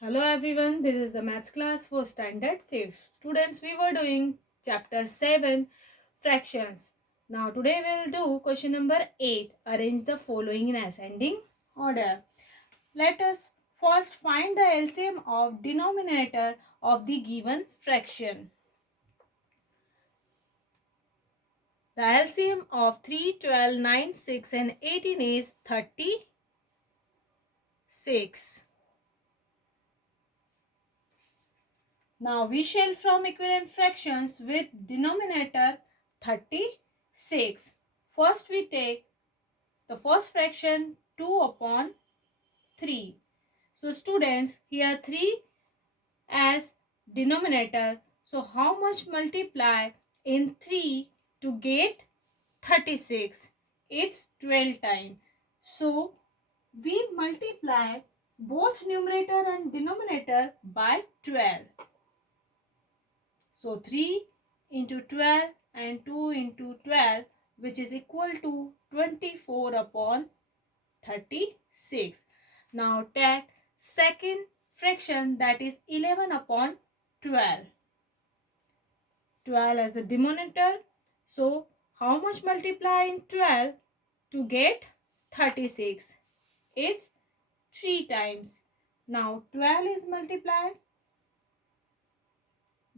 Hello everyone, this is the maths class for standard 5th. Students, we were doing chapter 7 fractions. Now today we will do question number 8. Arrange the following in ascending order. Let us first find the LCM of denominator of the given fraction. The LCM of 3, 12, 9, 6 and 18 is 36. Now we shall from equivalent fractions with denominator 36. First we take the first fraction 2 upon 3. So students, here 3 as denominator. So how much multiply in 3 to get 36? It's 12 times. So we multiply both numerator and denominator by 12. So 3 into 12 and 2 into 12, which is equal to 24 upon 36. Now take second fraction, that is 11 upon 12. 12 as a denominator. So how much multiply in 12 to get 36? It's 3 times. Now 12 is multiplied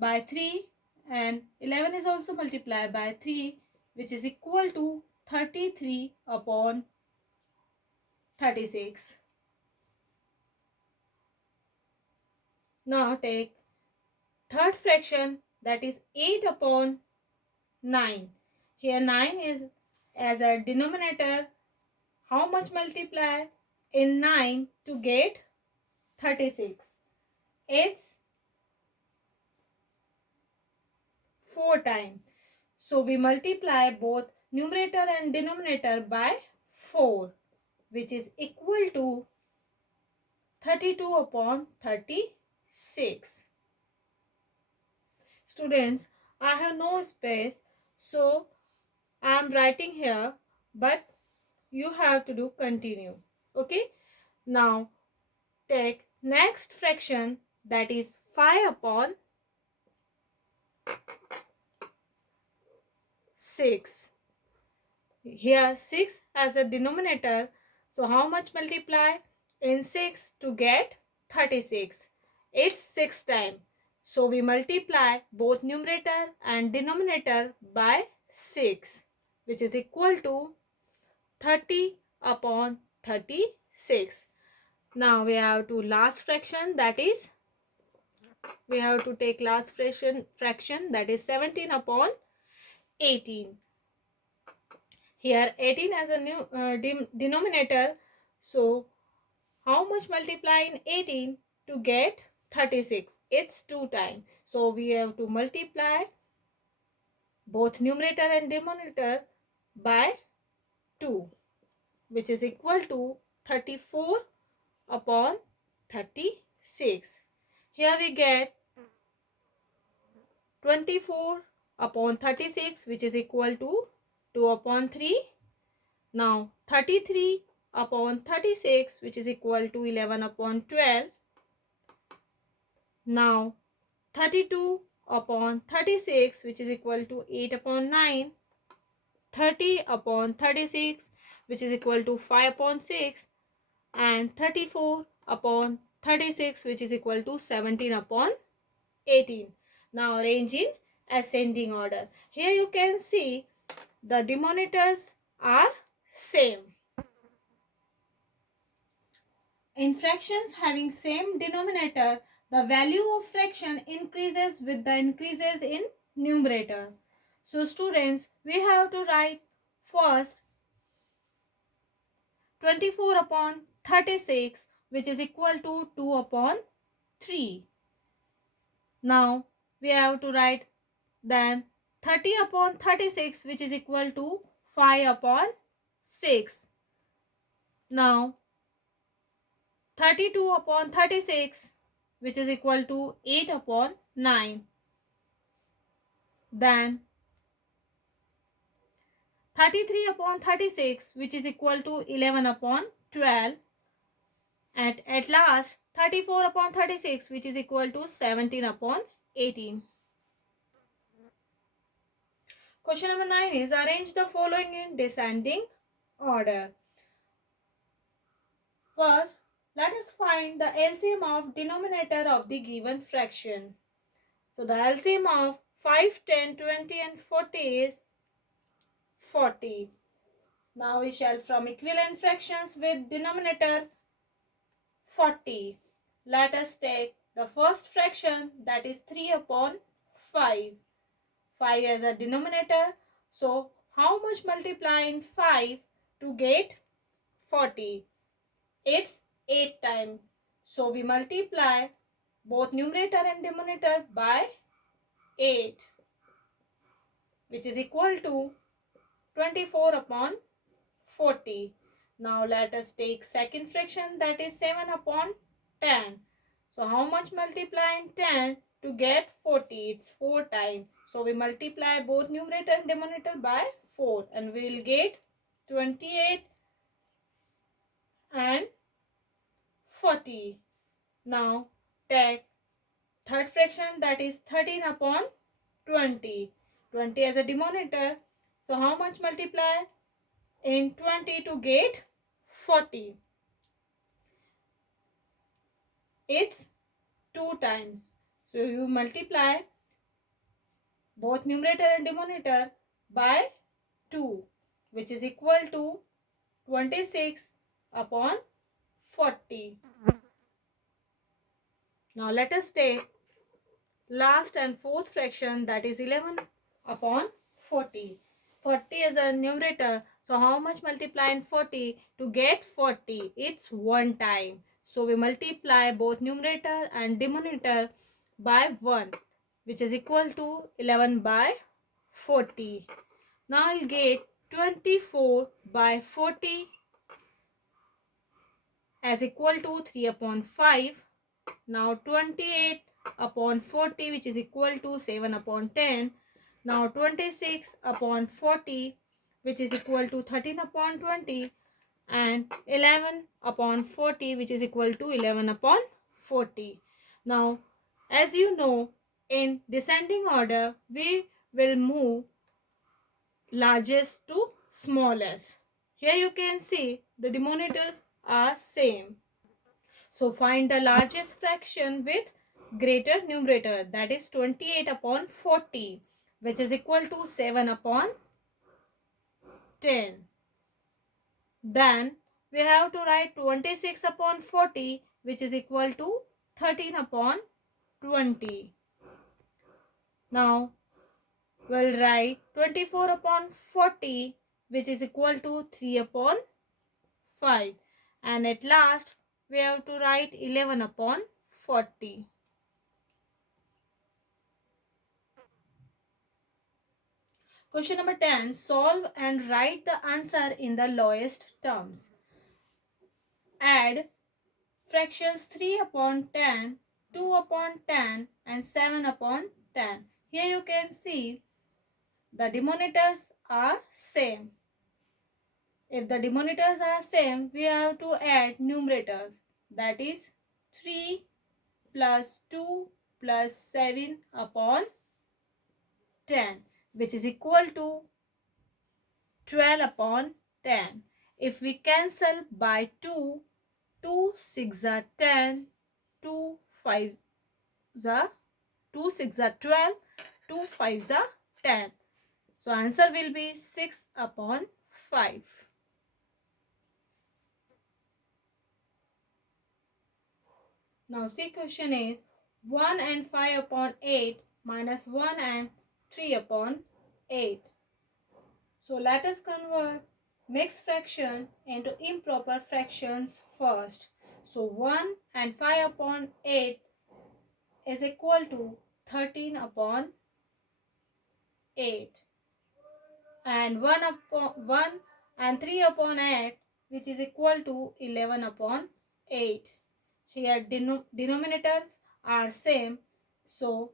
by 3 and 11 is also multiplied by 3, which is equal to 33 upon 36. Now take third fraction, that is 8 upon 9. Here 9 is as a denominator. How much multiply in 9 to get 36? It's 4 times. So we multiply both numerator and denominator by 4, which is equal to 32 upon 36. Students, I have no space, so I am writing here, but you have to do continue. Okay. Now take next fraction, that is 5 upon 6. Here 6 as a denominator. So how much multiply in 6 to get 36? It's 6 times. So we multiply both numerator and denominator by 6, which is equal to 30 upon 36. Now we have to last fraction, that is we have to take last fraction, that is 17 upon 18. Here 18 as a new denominator. So how much multiply in 18 to get 36? It's 2 times. So we have to multiply both numerator and denominator by 2, which is equal to 34 upon 36. Here we get 24 upon 36, which is equal to 2 upon 3. Now 33 upon 36, which is equal to 11 upon 12. Now 32 upon 36, which is equal to 8 upon 9. 30 upon 36, which is equal to 5 upon 6. And 34 upon 36, which is equal to 17 upon 18. Now arrange in ascending order. Here you can see the denominators are same. In fractions having same denominator, the value of fraction increases with the increases in numerator. So students, we have to write first 24 upon 36, which is equal to 2 upon 3. Now we have to write then 30 upon 36, which is equal to 5 upon 6. Now 32 upon 36, which is equal to 8 upon 9. Then 33 upon 36, which is equal to 11 upon 12. And at last 34 upon 36, which is equal to 17 upon 18. Question number 9 is arrange the following in descending order. First, let us find the LCM of denominator of the given fraction. So the LCM of 5, 10, 20 and 40 is 40. Now we shall from equivalent fractions with denominator 40. Let us take the first fraction, that is 3 upon 5. 5 as a denominator. So how much multiply in 5 to get 40? It's 8 times. So we multiply both numerator and denominator by 8, which is equal to 24 upon 40. Now let us take second fraction, that is 7 upon 10. So how much multiply in 10 to get 40? It's 4 times. So we multiply both numerator and denominator by 4 and we will get 28 and 40. Now take third fraction, that is 13 upon 20. 20 as a denominator. So how much multiply in 20 to get 40? It's 2 times. So you multiply both numerator and denominator by 2, which is equal to 26 upon 40. Now let us take last and fourth fraction, that is 11 upon 40. 40 is a numerator. So how much multiply in 40 to get 40? It's 1 time. So we multiply both numerator and denominator by 1, which is equal to 11 by 40. Now I'll get 24 by 40 as equal to 3 upon 5. Now 28 upon 40, which is equal to 7 upon 10. Now 26 upon 40, which is equal to 13 upon 20. And 11 upon 40, which is equal to 11 upon 40. Now, as you know, in descending order, we will move largest to smallest. Here you can see the denominators are same. So find the largest fraction with greater numerator, that is 28 upon 40, which is equal to 7 upon 10. Then we have to write 26 upon 40, which is equal to 13 upon 20. Now we'll write 24 upon 40, which is equal to 3 upon 5. And at last we have to write 11 upon 40. Question number 10. Solve and write the answer in the lowest terms. Add fractions 3 upon 10, 2 upon 10 and 7 upon 10. Here you can see the denominators are same. If the denominators are same, we have to add numerators. That is 3 plus 2 plus 7 upon 10, which is equal to 12 upon 10. If we cancel by 2, 2 6 are 10, 2 5 are 2 6 are 12, 2 5 are 10. So answer will be 6 upon 5. Now see question is 1 and 5 upon 8 minus 1 and 3 upon 8. So let us convert mixed fraction into improper fractions first. So 1 and 5 upon 8 is equal to 13 upon 8. And 1 and 3 upon 8, which is equal to 11 upon 8. Here denominators are same. So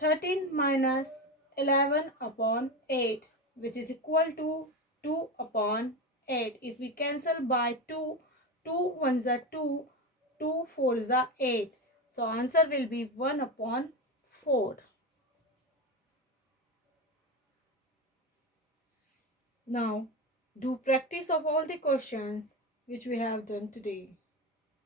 13 minus 11 upon 8, which is equal to 2 upon 8. If we cancel by 2, 2 ones are 2, 2 4s are 8. So answer will be 1 upon 4. Now do practice of all the questions which we have done today.